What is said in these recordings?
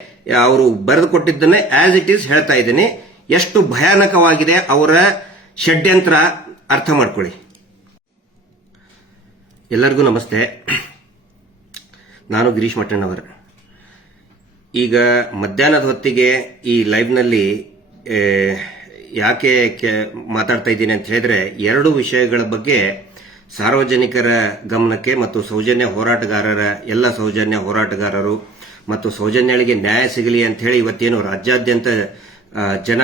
ಅವರು ಬರೆದು ಕೊಟ್ಟಿದ್ದನ್ನೇ as it is ಹೇಳ್ತಾ ಇದ್ದೀನಿ. ಎಷ್ಟು ಭಯಾನಕವಾಗಿದೆ ಅವರ ಷಡ್ಯಂತ್ರ ಅರ್ಥ ಮಾಡ್ಕೊಳ್ಳಿ. ಎಲ್ಲರಿಗೂ ನಮಸ್ತೆ. ನಾನು ಗಿರೀಶ್ ಮಠಣ್ಣವರ್. ಈಗ ಮಧ್ಯಾಹ್ನದ ಹೊತ್ತಿಗೆ ಈ ಲೈವ್ನಲ್ಲಿ ಯಾಕೆ ಮಾತಾಡ್ತಾ ಇದ್ದೀನಿ ಅಂತ ಹೇಳಿದ್ರೆ, ಎರಡು ವಿಷಯಗಳ ಬಗ್ಗೆ ಸಾರ್ವಜನಿಕರ ಗಮನಕ್ಕೆ ಮತ್ತು ಸೌಜನ್ಯ ಹೋರಾಟಗಾರರ ಎಲ್ಲ ಸೌಜನ್ಯ ಹೋರಾಟಗಾರರು ಮತ್ತು ಸೌಜನ್ಯಗಳಿಗೆ ನ್ಯಾಯ ಸಿಗಲಿ ಅಂತ ಹೇಳಿ ಇವತ್ತೇನು ರಾಜ್ಯಾದ್ಯಂತ ಜನ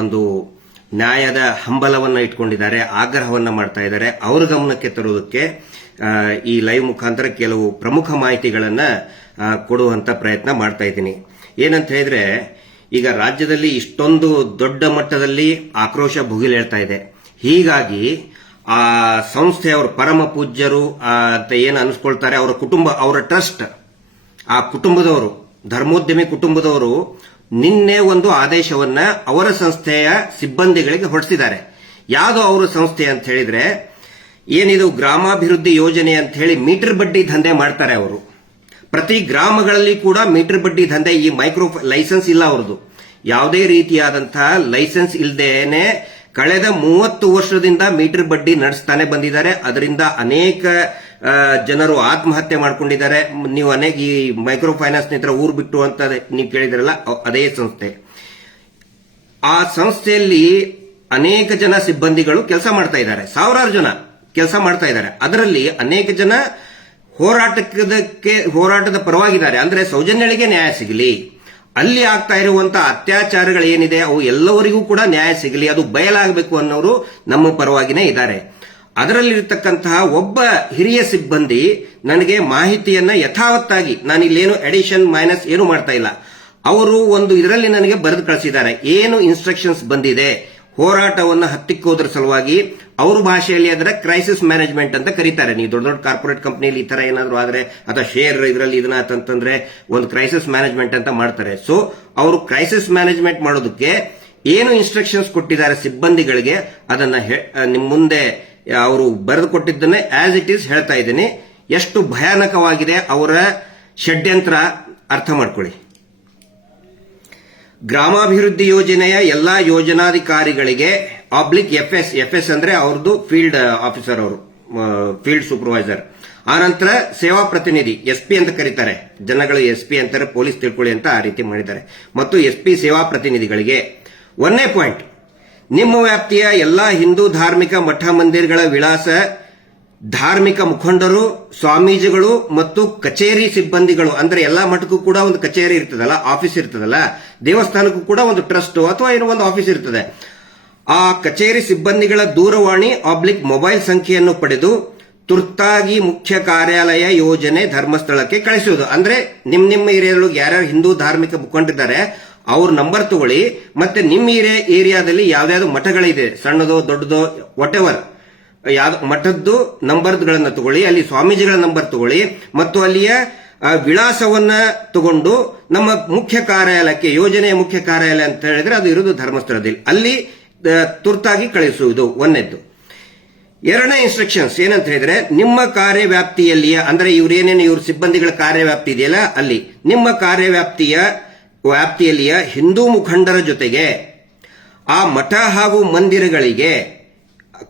ಒಂದು ನ್ಯಾಯದ ಹಂಬಲವನ್ನ ಇಟ್ಕೊಂಡಿದ್ದಾರೆ, ಆಗ್ರಹವನ್ನ ಮಾಡ್ತಾ ಇದ್ದಾರೆ. ಅವರ ಗಮನಕ್ಕೆ ತರುವುದಕ್ಕೆ ಈ ಲೈವ್ ಮುಖಾಂತರ ಕೆಲವು ಪ್ರಮುಖ ಮಾಹಿತಿಗಳನ್ನ ಕೊಡುವಂತ ಪ್ರಯತ್ನ ಮಾಡ್ತಾ ಇದ್ದೀನಿ. ಏನಂತ ಹೇಳಿದ್ರೆ, ಈಗ ರಾಜ್ಯದಲ್ಲಿ ಇಷ್ಟೊಂದು ದೊಡ್ಡ ಮಟ್ಟದಲ್ಲಿ ಆಕ್ರೋಶ ಭುಗಿಲೇಳ್ತಾ ಇದೆ. ಹೀಗಾಗಿ ಆ ಸಂಸ್ಥೆಯವರು ಪರಮ ಪೂಜ್ಯರು ಅಂತ ಏನು ಅನಿಸ್ಕೊಳ್ತಾರೆ, ಅವರ ಕುಟುಂಬ, ಅವರ ಟ್ರಸ್ಟ್, ಆ ಕುಟುಂಬದವರು, ಧರ್ಮೋದ್ಯಮಿ ಕುಟುಂಬದವರು ನಿನ್ನೆ ಒಂದು ಆದೇಶವನ್ನ ಅವರ ಸಂಸ್ಥೆಯ ಸಿಬ್ಬಂದಿಗಳಿಗೆ ಹೊರಡಿಸಿದ್ದಾರೆ. ಯಾವುದು ಅವರ ಸಂಸ್ಥೆ ಅಂತ ಹೇಳಿದ್ರೆ, ಏನಿದು ಗ್ರಾಮಾಭಿವೃದ್ಧಿ ಯೋಜನೆ ಅಂತ ಹೇಳಿ ಮೀಟರ್ ಬಡ್ಡಿ ದಂಧೆ ಮಾಡ್ತಾರೆ ಅವರು. ಪ್ರತಿ ಗ್ರಾಮಗಳಲ್ಲಿ ಕೂಡ ಮೀಟರ್ ಬಡ್ಡಿ ದಂಧೆ. ಈ ಮೈಕ್ರೋ ಲೈಸೆನ್ಸ್ ಇಲ್ಲ ಅವರದು, ಯಾವುದೇ ರೀತಿಯಾದಂತಹ ಲೈಸೆನ್ಸ್ ಇಲ್ಲದೇನೆ ಕಳೆದ 30 ವರ್ಷದಿಂದ ಮೀಟರ್ ಬಡ್ಡಿ ನಡೆಸ್ತಾನೆ ಬಂದಿದ್ದಾರೆ. ಅದರಿಂದ ಅನೇಕ ಜನರು ಆತ್ಮಹತ್ಯೆ ಮಾಡ್ಕೊಂಡಿದ್ದಾರೆ. ನೀವು ಅನೇಕ ಈ ಮೈಕ್ರೋ ಫೈನಾನ್ಸ್ ನಿಂದ ಊರು ಬಿಟ್ಟು ಅಂತ ನೀವು ಕೇಳಿದ್ರಲ್ಲ, ಅದೇ ಸಂಸ್ಥೆ. ಆ ಸಂಸ್ಥೆಯಲ್ಲಿ ಅನೇಕ ಜನ ಸಿಬ್ಬಂದಿಗಳು ಕೆಲಸ ಮಾಡ್ತಾ ಇದ್ದಾರೆ, ಸಾವಿರಾರು ಜನ ಕೆಲಸ ಮಾಡ್ತಾ ಇದ್ದಾರೆ. ಅದರಲ್ಲಿ ಅನೇಕ ಜನ ಹೋರಾಟದ ಪರವಾಗಿದ್ದಾರೆ. ಅಂದ್ರೆ ಸೌಜನ್ಯಗಳಿಗೆ ನ್ಯಾಯ ಸಿಗಲಿ, ಅಲ್ಲಿ ಆಗ್ತಾ ಇರುವಂತಹ ಅತ್ಯಾಚಾರಗಳೇನಿದೆ ಅವು ಎಲ್ಲವರಿಗೂ ಕೂಡ ನ್ಯಾಯ ಸಿಗಲಿ, ಅದು ಬಯಲಾಗಬೇಕು ಅನ್ನೋರು ನಮ್ಮ ಪರವಾಗಿನೇ ಇದ್ದಾರೆ. ಅದರಲ್ಲಿರ್ತಕ್ಕಂತಹ ಒಬ್ಬ ಹಿರಿಯ ಸಿಬ್ಬಂದಿ ನನಗೆ ಮಾಹಿತಿಯನ್ನ ಯಥಾವತ್ತಾಗಿ, ನಾನು ಇಲ್ಲೇನು ಎಡಿಷನ್ ಮೈನಸ್ ಏನು ಮಾಡ್ತಾ ಇಲ್ಲ, ಅವರು ಒಂದು ಇದರಲ್ಲಿ ನನಗೆ ಬರೆದು ಕಳಿಸಿದ್ದಾರೆ. ಏನು ಇನ್ಸ್ಟ್ರಕ್ಷನ್ಸ್ ಬಂದಿದೆ ಹೋರಾಟವನ್ನು ಹತ್ತಿಕ್ಕೋದ್ರ ಸಲುವಾಗಿ, ಅವ್ರ ಭಾಷೆಯಲ್ಲಿ ಅದರ ಕ್ರೈಸಿಸ್ ಮ್ಯಾನೇಜ್ಮೆಂಟ್ ಅಂತ ಕರೀತಾರೆ. ನೀವು ದೊಡ್ಡ ದೊಡ್ಡ ಕಾರ್ಪೊರೇಟ್ ಕಂಪನಿಯಲ್ಲಿ ಈ ತರ ಏನಾದ್ರು ಆದ್ರೆ ಅಥವಾ ಶೇರ್ ಇದರಲ್ಲಿ ಇದನ್ನ ಅಂತಂದ್ರೆ ಒಂದು ಕ್ರೈಸಿಸ್ ಮ್ಯಾನೇಜ್ಮೆಂಟ್ ಅಂತ ಮಾಡ್ತಾರೆ. ಸೊ ಅವರು ಕ್ರೈಸಿಸ್ ಮ್ಯಾನೇಜ್ಮೆಂಟ್ ಮಾಡೋದಕ್ಕೆ ಏನು ಇನ್ಸ್ಟ್ರಕ್ಷನ್ಸ್ ಕೊಟ್ಟಿದ್ದಾರೆ ಸಿಬ್ಬಂದಿಗಳಿಗೆ, ಅದನ್ನ ನಿಮ್ ಮುಂದೆ ಅವರು ಬರೆದು ಕೊಟ್ಟಿದ್ದನ್ನೇ ಆಸ್ ಇಟ್ ಈಸ್ ಹೇಳ್ತಾ ಇದ್ದೀನಿ. ಎಷ್ಟು ಭಯಾನಕವಾಗಿದೆ ಅವರ ಷಡ್ಯಂತ್ರ ಅರ್ಥ ಮಾಡ್ಕೊಳ್ಳಿ. ಗ್ರಾಮಾಭಿವೃದ್ಧಿ ಯೋಜನೆಯ ಎಲ್ಲಾ ಯೋಜನಾಧಿಕಾರಿಗಳಿಗೆ ಎಫ್ಎಸ್ ಅಂದ್ರೆ ಅವ್ರದ್ದು ಫೀಲ್ಡ್ ಆಫೀಸರ್, ಅವರು ಫೀಲ್ಡ್ ಸೂಪರ್ವೈಸರ್. ಆನಂತರ ಸೇವಾ ಪ್ರತಿನಿಧಿ ಎಸ್ಪಿ ಅಂತ ಕರೀತಾರೆ, ಜನಗಳು ಎಸ್ಪಿ ಅಂತಾರೆ, ಪೊಲೀಸ್ ತಿಳ್ಕೊಳ್ಳಿ ಅಂತ ಆ ರೀತಿ ಮಾಡಿದ್ದಾರೆ. ಮತ್ತು ಎಸ್ಪಿ ಸೇವಾ ಪ್ರತಿನಿಧಿಗಳಿಗೆ 1ನೇ ಪಾಯಿಂಟ್, ನಿಮ್ಮ ವ್ಯಾಪ್ತಿಯ ಎಲ್ಲಾ ಹಿಂದೂ ಧಾರ್ಮಿಕ ಮಠ ಮಂದಿರಗಳ ವಿಳಾಸ, ಧಾರ್ಮಿಕ ಮುಖಂಡರು, ಸ್ವಾಮೀಜಿಗಳು ಮತ್ತು ಕಚೇರಿ ಸಿಬ್ಬಂದಿಗಳು, ಅಂದ್ರೆ ಎಲ್ಲಾ ಮಠಕ್ಕೂ ಕೂಡ ಒಂದು ಕಚೇರಿ ಇರ್ತದಲ್ಲ, ಆಫೀಸ್ ಇರ್ತದಲ್ಲ, ದೇವಸ್ಥಾನಕ್ಕೂ ಕೂಡ ಒಂದು ಟ್ರಸ್ಟ್ ಅಥವಾ ಏನೋ ಒಂದು ಆಫೀಸ್ ಇರ್ತದೆ. ಆ ಕಚೇರಿ ಸಿಬ್ಬಂದಿಗಳ ದೂರವಾಣಿ ಮೊಬೈಲ್ ಸಂಖ್ಯೆಯನ್ನು ಪಡೆದು ತುರ್ತಾಗಿ ಮುಖ್ಯ ಕಾರ್ಯಾಲಯ ಯೋಜನೆ ಧರ್ಮಸ್ಥಳಕ್ಕೆ ಕಳಿಸುವುದು. ಅಂದ್ರೆ ನಿಮ್ಮ ಏರಿಯಾದೊಳಗೆ ಯಾರ್ಯಾರು ಹಿಂದೂ ಧಾರ್ಮಿಕ ಮುಖಂಡರಿದ್ದಾರೆ ಅವ್ರ ನಂಬರ್ ತಗೊಳ್ಳಿ, ಮತ್ತೆ ನಿಮ್ಮ ಏರಿಯಾದಲ್ಲಿ ಯಾವ್ದಾವ್ದು ಮಠಗಳಿದೆ, ಸಣ್ಣದೋ ದೊಡ್ಡದೋ ವಾಟ್ ಎವರ್, ಯಾವ್ದು ಮಠದ್ದು ನಂಬರ್ಗಳನ್ನ ತಗೊಳ್ಳಿ, ಅಲ್ಲಿ ಸ್ವಾಮೀಜಿಗಳ ನಂಬರ್ ತಗೊಳ್ಳಿ, ಮತ್ತು ಅಲ್ಲಿಯ ವಿಳಾಸವನ್ನ ತಗೊಂಡು ನಮ್ಮ ಮುಖ್ಯ ಕಾರ್ಯಾಲಯಕ್ಕೆ, ಯೋಜನೆಯ ಮುಖ್ಯ ಕಾರ್ಯಾಲಯ ಅಂತ ಹೇಳಿದ್ರೆ ಅದು ಇರುವುದು ಧರ್ಮಸ್ಥಳದಲ್ಲಿ, ಅಲ್ಲಿ ತುರ್ತಾಗಿ ಕಳಿಸುವುದು 1ನೇದ್ದು. 2ನೇ ಇನ್ಸ್ಟ್ರಕ್ಷನ್ಸ್ ಏನಂತ ಹೇಳಿದ್ರೆ, ನಿಮ್ಮ ಕಾರ್ಯವ್ಯಾಪ್ತಿಯಲ್ಲಿಯ, ಅಂದ್ರೆ ಇವ್ರ ಸಿಬ್ಬಂದಿಗಳ ಕಾರ್ಯವ್ಯಾಪ್ತಿ ಇದೆಯಲ್ಲ, ಅಲ್ಲಿ ನಿಮ್ಮ ವ್ಯಾಪ್ತಿಯಲ್ಲಿಯ ಹಿಂದೂ ಮುಖಂಡರ ಜೊತೆಗೆ ಆ ಮಠ ಹಾಗೂ ಮಂದಿರಗಳಿಗೆ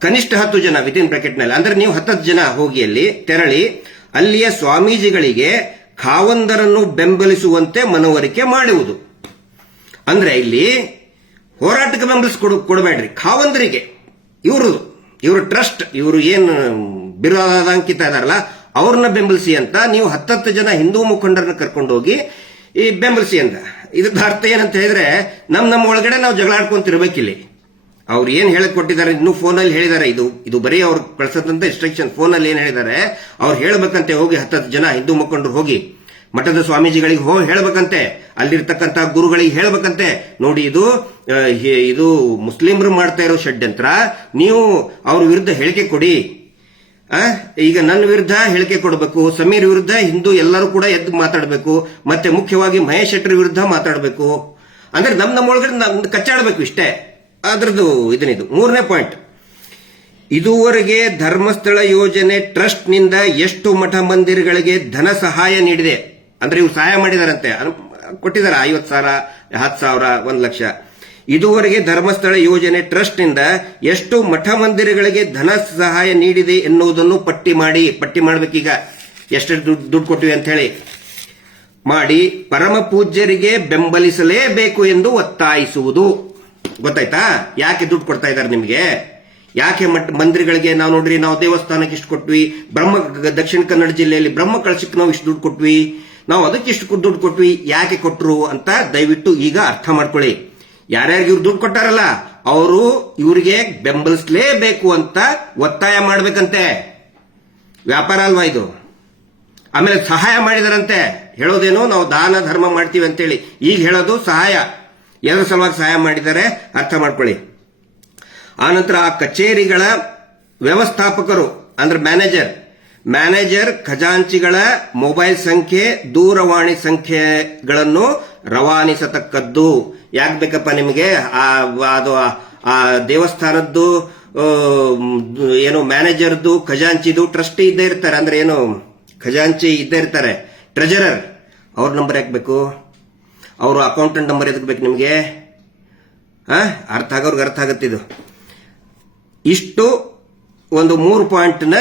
ಕನಿಷ್ಠ 10 ಜನ ವಿದಿನ್ ಬ್ರಾಕೆಟ್ ನಲ್ಲಿ, ಅಂದ್ರೆ ನೀವು 10 ಜನ ಹೋಗಿ ಅಲ್ಲಿ ತೆರಳಿ ಅಲ್ಲಿಯ ಸ್ವಾಮೀಜಿಗಳಿಗೆ ಖಾವಂದರನ್ನು ಬೆಂಬಲಿಸುವಂತೆ ಮನವರಿಕೆ ಮಾಡುವುದು. ಅಂದ್ರೆ ಇಲ್ಲಿ ಹೋರಾಟಕ್ಕೆ ಕೊಡಬೇಡ್ರಿ, ಖಾವಂದರಿಗೆ, ಇವರು ಟ್ರಸ್ಟ್, ಇವರು ಏನು ಬಿರುದಾಂಕಿತ ಇದಾರಲ್ಲ ಅವ್ರನ್ನ ಬೆಂಬಲಿಸಿ ಅಂತ ನೀವು 10 ಜನ ಹಿಂದೂ ಮುಖಂಡರನ್ನ ಕರ್ಕೊಂಡೋಗಿ ಈ ಬೆಂಬಲಿಸಿ ಅಂತ. ಇದರ ಅರ್ಥ ಏನಂತ ಹೇಳಿದ್ರೆ, ನಮ್ಮ ಒಳಗಡೆ ನಾವು ಜಗಳಾಡ್ಕೊಂತಿರ್ಬೇಕಿಲ್ಲಿ. ಅವ್ರು ಏನ್ ಹೇಳಕ್ ಕೊಟ್ಟಿದ್ದಾರೆ, ಇನ್ನು ಫೋನಲ್ಲಿ ಹೇಳಿದ್ದಾರೆ, ಇದು ಬರೀ ಅವ್ರು ಕಳ್ಸದಂತ ಇನ್ಸ್ಟ್ರಕ್ಷನ್. ಫೋನಲ್ಲಿ ಏನ್ ಹೇಳಿದ್ದಾರೆ, ಅವ್ರು ಹೇಳ್ಬೇಕಂತೆ, ಹೋಗಿ 10 ಜನ ಹಿಂದೂ ಮುಖಂಡರು ಹೋಗಿ ಮಠದ ಸ್ವಾಮೀಜಿಗಳಿಗೆ ಹೋಗಿ ಹೇಳ್ಬೇಕಂತೆ, ಅಲ್ಲಿರ್ತಕ್ಕಂಥ ಗುರುಗಳಿಗೆ ಹೇಳ್ಬೇಕಂತೆ, ನೋಡಿ ಇದು ಮುಸ್ಲಿಮರು ಮಾಡ್ತಾ ಇರೋ ಷಡ್ಯಂತ್ರ, ನೀವು ಅವ್ರ ವಿರುದ್ಧ ಹೇಳಿಕೆ ಕೊಡಿ. ಈಗ ನನ್ನ ವಿರುದ್ಧ ಹೇಳಿಕೆ ಕೊಡಬೇಕು, ಸಮೀರ್ ವಿರುದ್ಧ ಹಿಂದೂ ಎಲ್ಲರೂ ಕೂಡ ಎದ್ದು ಮಾತಾಡಬೇಕು, ಮತ್ತೆ ಮುಖ್ಯವಾಗಿ ಮಹೇಶ್ ಶೆಟ್ಟರ್ ವಿರುದ್ಧ ಮಾತಾಡಬೇಕು. ಅಂದ್ರೆ ನಮ್ಮ ಒಳಗಡೆ ಕಚ್ಚಾಡಬೇಕು, ಇಷ್ಟೇ ಅದ್ರದ್ದು ಇದನ್ನಿದು. 3ನೇ ಪಾಯಿಂಟ್, ಇದುವರೆಗೆ ಧರ್ಮಸ್ಥಳ ಯೋಜನೆ ಟ್ರಸ್ಟ್ ನಿಂದ ಎಷ್ಟು ಮಠ ಮಂದಿರಗಳಿಗೆ ಧನ ಸಹಾಯ ನೀಡಿದೆ, ಅಂದ್ರೆ ಇವ್ರು ಸಹಾಯ ಮಾಡಿದಾರಂತೆ, ಕೊಟ್ಟಿದ್ದಾರೆ 50,000, 10,000, 1,00,000. ಇದುವರೆಗೆ ಧರ್ಮಸ್ಥಳ ಯೋಜನೆ ಟ್ರಸ್ಟ್ ನಿಂದ ಎಷ್ಟು ಮಠ ಮಂದಿರಗಳಿಗೆ ಧನ ಸಹಾಯ ನೀಡಿದೆ ಎನ್ನುವುದನ್ನು ಪಟ್ಟಿ ಮಾಡಬೇಕೀಗ. ಎಷ್ಟು ದುಡ್ಡು ಕೊಟ್ಟಿವಿ ಅಂತ ಹೇಳಿ ಮಾಡಿ ಪರಮ ಪೂಜ್ಯರಿಗೆ ಬೆಂಬಲಿಸಲೇಬೇಕು ಎಂದು ಒತ್ತಾಯಿಸುವುದು. ಗೊತ್ತಾಯ್ತಾ ಯಾಕೆ ದುಡ್ಡು ಕೊಡ್ತಾ ಇದ್ದಾರೆ ನಿಮಗೆ? ಯಾಕೆ ಮಂದಿರಗಳಿಗೆ ನಾವು ನೋಡ್ರಿ, ನಾವು ದೇವಸ್ಥಾನಕ್ಕೆ ಇಷ್ಟು ಕೊಟ್ವಿ, ದಕ್ಷಿಣ ಕನ್ನಡ ಜಿಲ್ಲೆಯಲ್ಲಿ ಬ್ರಹ್ಮ ಕಳಶಕ್ಕೆ ನಾವು ಇಷ್ಟು ದುಡ್ಡು ಕೊಟ್ವಿ, ನಾವು ಅದಕ್ಕೆ ಇಷ್ಟು ದುಡ್ಡು ಕೊಟ್ವಿ, ಯಾಕೆ ಕೊಟ್ರು ಅಂತ ದಯವಿಟ್ಟು ಈಗ ಅರ್ಥ ಮಾಡ್ಕೊಳ್ಳಿ. ಯಾರ್ಯಾರಿಗೆ ಇವ್ರು ದುಡ್ಡು ಕೊಟ್ಟಾರಲ್ಲ ಅವರು ಇವರಿಗೆ ಬೆಂಬಲಿಸಲೇಬೇಕು ಅಂತ ಒತ್ತಾಯ ಮಾಡ್ಬೇಕಂತೆ. ವ್ಯಾಪಾರ ಅಲ್ವಾ ಇದು? ಆಮೇಲೆ ಸಹಾಯ ಮಾಡಿದಾರಂತೆ. ಹೇಳೋದೇನು ನಾವು ದಾನ ಧರ್ಮ ಮಾಡ್ತೀವಿ ಅಂತೇಳಿ, ಈಗ ಹೇಳೋದು ಸಹಾಯ. ಎಲ್ಲರ ಸಲುವಾಗಿ ಸಹಾಯ ಮಾಡಿದ್ದಾರೆ, ಅರ್ಥ ಮಾಡ್ಕೊಳ್ಳಿ. ಆನಂತರ ಆ ಕಚೇರಿಗಳ ವ್ಯವಸ್ಥಾಪಕರು ಅಂದ್ರೆ ಮ್ಯಾನೇಜರ್ ಖಜಾಂಚಿಗಳ ಮೊಬೈಲ್ ಸಂಖ್ಯೆ, ದೂರವಾಣಿ ಸಂಖ್ಯೆಗಳನ್ನು ರವಾನಿಸತಕ್ಕದ್ದು. ಯಾಕೆ ಬೇಕಪ್ಪ ನಿಮಗೆ? ಅದು ಆ ದೇವಸ್ಥಾನದ್ದು ಏನು ಮ್ಯಾನೇಜರ್ದು, ಖಜಾಂಚಿದು, ಟ್ರಸ್ಟಿ ಇದ್ದೇ ಇರ್ತಾರೆ. ಅಂದ್ರೆ ಏನು ಖಜಾಂಚಿ ಇದ್ದೇ ಇರ್ತಾರೆ, ಟ್ರೆಜರರ್. ಅವ್ರ ನಂಬರ್ ಯಾಕೆ ಬೇಕು? ಅವರು ಅಕೌಂಟೆಂಟ್ ನಂಬರ್ ಎದಕ್ಕೆ ಬೇಕು ನಿಮಗೆ? ಅರ್ಥ ಆಗತ್ತಿದು. ಇಷ್ಟು ಒಂದು 3 ಪಾಯಿಂಟ್ನ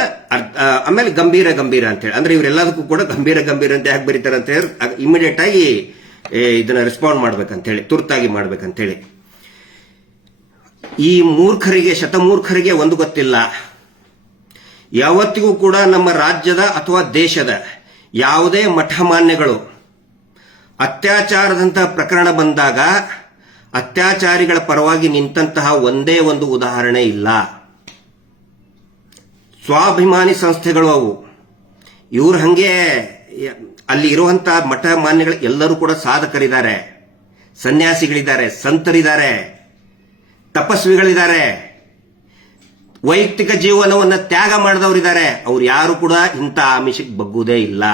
ಆಮೇಲೆ ಗಂಭೀರ ಅಂತ ಹೇಳಿ, ಅಂದ್ರೆ ಇವರೆಲ್ಲದಕ್ಕೂ ಕೂಡ ಗಂಭೀರ ಅಂತ ಯಾಕೆ ಬರೀತಾರೆ ಅಂತ ಹೇಳಿ ಇಮಿಡಿಯೇಟ್ ಆಗಿ ಇದನ್ನ ರೆಸ್ಪಾಂಡ್ ಮಾಡ್ಬೇಕಂತ ಹೇಳಿ, ತುರ್ತಾಗಿ ಮಾಡ್ಬೇಕಂತ ಹೇಳಿ. ಈ ಶತಮೂರ್ಖರಿಗೆ ಒಂದು ಗೊತ್ತಿಲ್ಲ. ಯಾವತ್ತಿಗೂ ಕೂಡ ನಮ್ಮ ರಾಜ್ಯದ ಅಥವಾ ದೇಶದ ಯಾವುದೇ ಮಠಮಾನ್ಯಗಳು ಅತ್ಯಾಚಾರದಂತಹ ಪ್ರಕರಣ ಬಂದಾಗ ಅತ್ಯಾಚಾರಿಗಳ ಪರವಾಗಿ ನಿಂತಹ ಒಂದೇ ಒಂದು ಉದಾಹರಣೆ ಇಲ್ಲ. ಸ್ವಾಭಿಮಾನಿ ಸಂಸ್ಥೆಗಳು ಅವು. ಇವ್ರು ಹಂಗೆ ಅಲ್ಲಿ ಇರುವಂತಹ ಮಠ ಮಾನ್ಯಗಳು ಎಲ್ಲರೂ ಕೂಡ ಸಾಧಕರಿದ್ದಾರೆ, ಸನ್ಯಾಸಿಗಳಿದ್ದಾರೆ, ಸಂತರಿದ್ದಾರೆ, ತಪಸ್ವಿಗಳಿದ್ದಾರೆ, ವೈಯಕ್ತಿಕ ಜೀವನವನ್ನು ತ್ಯಾಗ ಮಾಡಿದವರಿದ್ದಾರೆ. ಅವ್ರು ಯಾರು ಕೂಡ ಇಂಥ ಆಮಿಷಕ್ಕೆ ಬಗ್ಗುವುದೇ ಇಲ್ಲ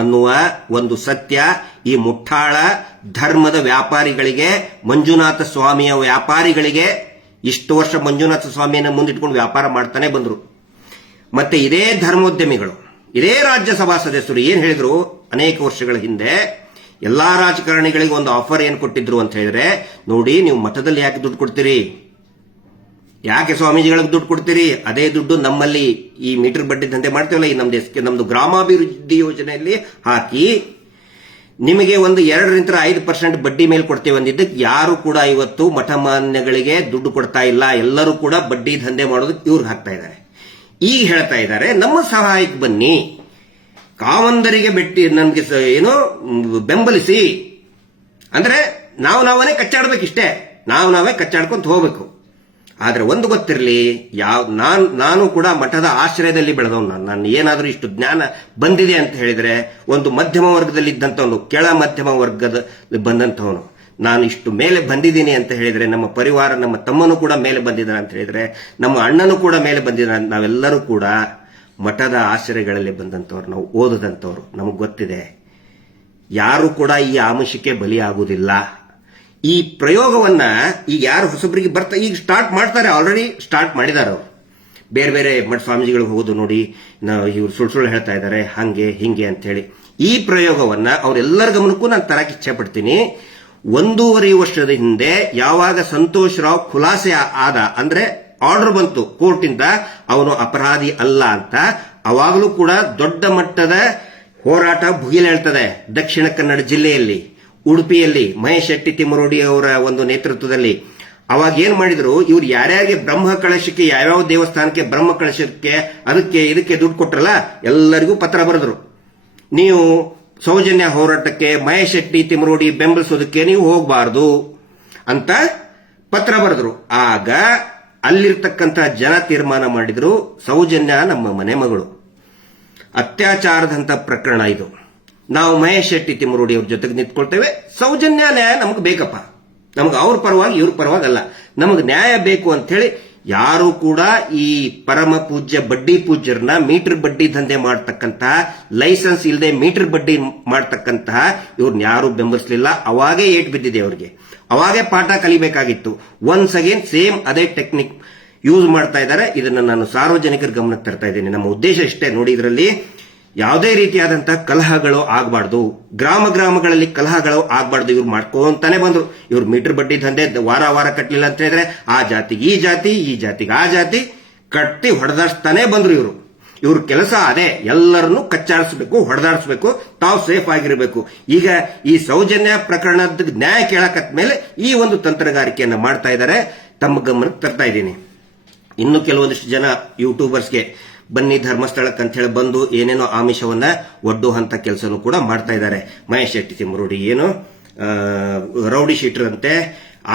ಅನ್ನುವ ಒಂದು ಸತ್ಯ ಈ ಮುಠಾಳ ಧರ್ಮದ ವ್ಯಾಪಾರಿಗಳಿಗೆ, ಮಂಜುನಾಥ ಸ್ವಾಮಿಯ ವ್ಯಾಪಾರಿಗಳಿಗೆ, ಇಷ್ಟು ವರ್ಷ ಮಂಜುನಾಥ ಸ್ವಾಮಿಯನ್ನು ಮುಂದಿಟ್ಕೊಂಡು ವ್ಯಾಪಾರ ಮಾಡ್ತಾನೆ ಬಂದ್ರು. ಮತ್ತೆ ಇದೇ ಧರ್ಮೋದ್ಯಮಿಗಳು, ಇದೇ ರಾಜ್ಯಸಭಾ ಸದಸ್ಯರು ಏನ್ ಹೇಳಿದ್ರು ಅನೇಕ ವರ್ಷಗಳ ಹಿಂದೆ, ಎಲ್ಲಾ ರಾಜಕಾರಣಿಗಳಿಗೆ ಒಂದು ಆಫರ್ ಏನ್ ಕೊಟ್ಟಿದ್ರು ಅಂತ ಹೇಳಿದ್ರೆ, ನೋಡಿ ನೀವು ಮಠದಲ್ಲಿ ಯಾಕೆ ದುಡ್ಡು ಕೊಡ್ತೀರಿ, ಯಾಕೆ ಸ್ವಾಮೀಜಿಗಳಿಗೆ ದುಡ್ಡು ಕೊಡ್ತೀರಿ, ಅದೇ ದುಡ್ಡು ನಮ್ಮಲ್ಲಿ ಈ ಮೀಟರ್ ಬಡ್ಡಿ ದಂಧೆ ಮಾಡ್ತೀವಲ್ಲ, ಈ ನಮ್ದು ಗ್ರಾಮಾಭಿವೃದ್ಧಿ ಯೋಜನೆಯಲ್ಲಿ ಹಾಕಿ ನಿಮಗೆ ಒಂದು 2-5% ಬಡ್ಡಿ ಮೇಲೆ ಕೊಡ್ತೇವೆ ಅಂದಿದ್ದಕ್ಕೆ ಯಾರು ಕೂಡ ಇವತ್ತು ಮಠ ಮಾನ್ಯಗಳಿಗೆ ದುಡ್ಡು ಕೊಡ್ತಾ ಇಲ್ಲ. ಎಲ್ಲರೂ ಕೂಡ ಬಡ್ಡಿ ದಂಧೆ ಮಾಡೋದಕ್ಕೆ ಇವ್ರಿಗೆ ಹಾಕ್ತಾ ಇದ್ದಾರೆ. ಈಗ ಹೇಳ್ತಾ ಇದ್ದಾರೆ ನಮ್ಮ ಸಹಾಯಕ್ಕೆ ಬನ್ನಿ, ಕಾವಂದರಿಗೆ ನಮ್ಗೆ ಏನೋ ಬೆಂಬಲಿಸಿ. ಅಂದ್ರೆ ನಾವೇ ಕಚ್ಚಾಡ್ಬೇಕಿಷ್ಟೇ, ನಾವೇ ಕಚ್ಚಾಡ್ಕೊಂತ ಹೋಗ್ಬೇಕು. ಆದ್ರೆ ಒಂದು ಗೊತ್ತಿರಲಿ, ನಾನು ಕೂಡ ಮಠದ ಆಶ್ರಯದಲ್ಲಿ ಬೆಳೆದವನು. ನಾನು ಏನಾದ್ರೂ ಇಷ್ಟು ಜ್ಞಾನ ಬಂದಿದೆ ಅಂತ ಹೇಳಿದ್ರೆ ಒಂದು ಮಧ್ಯಮ ವರ್ಗದಲ್ಲಿ ಇದ್ದಂಥವನು, ಕೆಳ ಮಧ್ಯಮ ವರ್ಗದ ಬಂದಂಥವನು. ನಾನು ಇಷ್ಟು ಮೇಲೆ ಬಂದಿದ್ದೀನಿ ಅಂತ ಹೇಳಿದ್ರೆ, ನಮ್ಮ ಪರಿವಾರ, ನಮ್ಮ ತಮ್ಮನು ಕೂಡ ಮೇಲೆ ಬಂದಿದ್ದಾನೆ ಅಂತ ಹೇಳಿದ್ರೆ, ನಮ್ಮ ಅಣ್ಣನು ಕೂಡ ಮೇಲೆ ಬಂದಿದ್ದಾನೆ. ನಾವೆಲ್ಲರೂ ಕೂಡ ಮಠದ ಆಶ್ರಯಗಳಲ್ಲಿ ಬಂದಂಥವ್ರು, ನಾವು ಓದದಂಥವ್ರು, ನಮಗೆ ಗೊತ್ತಿದೆ. ಯಾರು ಕೂಡ ಈ ಆಮಿಷಕ್ಕೆ ಬಲಿಯಾಗುವುದಿಲ್ಲ. ಈ ಪ್ರಯೋಗವನ್ನ ಈಗ ಯಾರು ಹೊಸಬರಿಗೆ ಈಗ ಸ್ಟಾರ್ಟ್ ಮಾಡ್ತಾರೆ, ಆಲ್ರೆಡಿ ಸ್ಟಾರ್ಟ್ ಮಾಡಿದ್ದಾರೆ ಅವರು. ಬೇರೆ ಮಠ ಸ್ವಾಮೀಜಿಗಳು ಹೋಗೋದು ನೋಡಿ, ಇವ್ರು ಸುಳ್ಳು ಹೇಳ್ತಾ ಇದ್ದಾರೆ, ಹಂಗೆ ಹಿಂಗೆ ಅಂತ ಹೇಳಿ. ಈ ಪ್ರಯೋಗವನ್ನ ಅವರೆಲ್ಲರ ಗಮನಕ್ಕೂ ನಾನು ತರಕ್ಕೆ ಇಚ್ಛೆ ಪಡ್ತೀನಿ. 1.5 ವರ್ಷದ ಹಿಂದೆ ಯಾವಾಗ ಸಂತೋಷ್ ರಾವ್ ಖುಲಾಸೆ ಆದ, ಅಂದ್ರೆ ಆರ್ಡರ್ ಬಂತು ಕೋರ್ಟಿಂದ ಅವನು ಅಪರಾಧಿ ಅಲ್ಲ ಅಂತ, ಅವಾಗಲೂ ಕೂಡ ದೊಡ್ಡ ಮಟ್ಟದ ಹೋರಾಟ ಭುಗಿಲೇಳ್ತದೆ ದಕ್ಷಿಣ ಕನ್ನಡ ಜಿಲ್ಲೆಯಲ್ಲಿ, ಉಡುಪಿಯಲ್ಲಿ ಮಹೇಶ್ ಶೆಟ್ಟಿ ತಿಮ್ಮರೋಡಿ ಅವರ ಒಂದು ನೇತೃತ್ವದಲ್ಲಿ. ಅವಾಗ ಏನ್ ಮಾಡಿದ್ರು, ಇವ್ರು ಯಾರ್ಯಾರಿಗೆ ಬ್ರಹ್ಮ ಕಳಶಕ್ಕೆ, ಯಾವ್ಯಾವ ದೇವಸ್ಥಾನಕ್ಕೆ ಬ್ರಹ್ಮ ಕಳಶಕ್ಕೆ ಇದಕ್ಕೆ ದುಡ್ಡು ಕೊಟ್ರಲ್ಲ ಎಲ್ಲರಿಗೂ ಪತ್ರ ಬರೆದ್ರು. ನೀವು ಸೌಜನ್ಯ ಹೋರಾಟಕ್ಕೆ ಮಹೇಶ್ ಶೆಟ್ಟಿ ತಿಮ್ಮರೋಡಿ ಬೆಂಬಲಿಸೋದಕ್ಕೆ ನೀವು ಹೋಗಬಾರದು ಅಂತ ಪತ್ರ ಬರೆದ್ರು. ಆಗ ಅಲ್ಲಿರ್ತಕ್ಕಂಥ ಜನ ತೀರ್ಮಾನ ಮಾಡಿದ್ರು, ಸೌಜನ್ಯ ನಮ್ಮ ಮನೆ ಮಗಳು, ಅತ್ಯಾಚಾರದಂತ ಪ್ರಕರಣ ಇದು, ನಾವು ಮಹೇಶ್ ಶೆಟ್ಟಿ ತಿಮ್ಮರೋಡಿ ಅವ್ರ ಜೊತೆಗೆ ನಿಂತ್ಕೊಳ್ತೇವೆ, ಸೌಜನ್ಯ ನ್ಯಾಯ ನಮಗೆ ಬೇಕಪ್ಪ, ನಮಗೆ ಅವ್ರ ಪರವಾಗಿ ಇವ್ರ ಪರವಾಗಿ ಅಲ್ಲ, ನಮಗೆ ನ್ಯಾಯ ಬೇಕು ಅಂತ ಹೇಳಿ ಯಾರು ಕೂಡ ಈ ಪರಮ ಪೂಜ್ಯ ಬಡ್ಡಿ ಪೂಜ್ಯರನ್ನ ಮೀಟರ್ ಬಡ್ಡಿ ದಂಧೆ ಮಾಡ್ತಕ್ಕಂತಹ, ಲೈಸೆನ್ಸ್ ಇಲ್ಲದೆ ಮೀಟರ್ ಬಡ್ಡಿ ಮಾಡ್ತಕ್ಕಂತಹ ಇವ್ರನ್ನ ಯಾರು ಬೆಂಬಲಿಸಲಿಲ್ಲ. ಅವಾಗೇ ಏಟ್ ಬಿದ್ದಿದೆ ಅವ್ರಿಗೆ, ಅವಾಗೇ ಪಾಠ ಕಲಿಬೇಕಾಗಿತ್ತು. ಒನ್ಸ್ ಅಗೇನ್ ಸೇಮ್ ಅದೇ ಟೆಕ್ನಿಕ್ ಯೂಸ್ ಮಾಡ್ತಾ ಇದ್ದಾರೆ. ಇದನ್ನ ನಾನು ಸಾರ್ವಜನಿಕರ ಗಮನಕ್ಕೆ ತರ್ತಾ ಇದ್ದೀನಿ. ನಮ್ಮ ಉದ್ದೇಶ ಇಷ್ಟೇ ನೋಡಿ, ಇದರಲ್ಲಿ ಯಾವುದೇ ರೀತಿಯಾದಂತಹ ಕಲಹಗಳು ಆಗಬಾರ್ದು, ಗ್ರಾಮಗಳಲ್ಲಿ ಕಲಹಗಳು ಆಗಬಾರ್ದು. ಇವ್ರು ಮಾಡ್ಕೊಂತಾನೆ ಬಂದ್ರು. ಇವ್ರು ಮೀಟರ್ ಬಡ್ಡಿ ದಂಧೆ ವಾರ ಕಟ್ಟಲಿಲ್ಲ ಅಂತ ಹೇಳಿದ್ರೆ ಆ ಜಾತಿಗೆ ಈ ಜಾತಿ, ಈ ಜಾತಿಗೆ ಆ ಜಾತಿ ಕಟ್ಟಿ ಹೊಡೆದಾಡ್ಸ್ತಾನೆ ಬಂದ್ರು. ಇವ್ರ ಕೆಲಸ ಅದೇ, ಎಲ್ಲರನ್ನು ಕಚ್ಚಾಡಿಸ್ಬೇಕು, ಹೊಡೆದಾಡಿಸ್ಬೇಕು, ತಾವು ಸೇಫ್ ಆಗಿರಬೇಕು. ಈಗ ಈ ಸೌಜನ್ಯ ಪ್ರಕರಣದ ನ್ಯಾಯ ಕೇಳಕತ್ ಮೇಲೆ ಈ ಒಂದು ತಂತ್ರಗಾರಿಕೆಯನ್ನ ಮಾಡ್ತಾ ಇದ್ದಾರೆ. ತಮ್ಮ ಗಮನಕ್ಕೆ ತರ್ತಾ ಇದ್ದೀನಿ. ಇನ್ನು ಕೆಲವೊಂದಿಷ್ಟು ಜನ ಯೂಟ್ಯೂಬರ್ಸ್ಗೆ ಬನ್ನಿ ಧರ್ಮಸ್ಥಳಕ್ಕೆ ಅಂತ ಹೇಳಿ ಬಂದು ಏನೇನೋ ಆಮಿಷವನ್ನ ಒಡ್ಡುವಂತ ಕೆಲಸನೂ ಕೂಡ ಮಾಡ್ತಾ ಇದ್ದಾರೆ. ಮಹೇಶ್ ಶೆಟ್ಟಿ ತಿಮ್ಮರೋಡಿ ಏನು ರೌಡಿ ಶೀಟರ್ ಅಂತೆ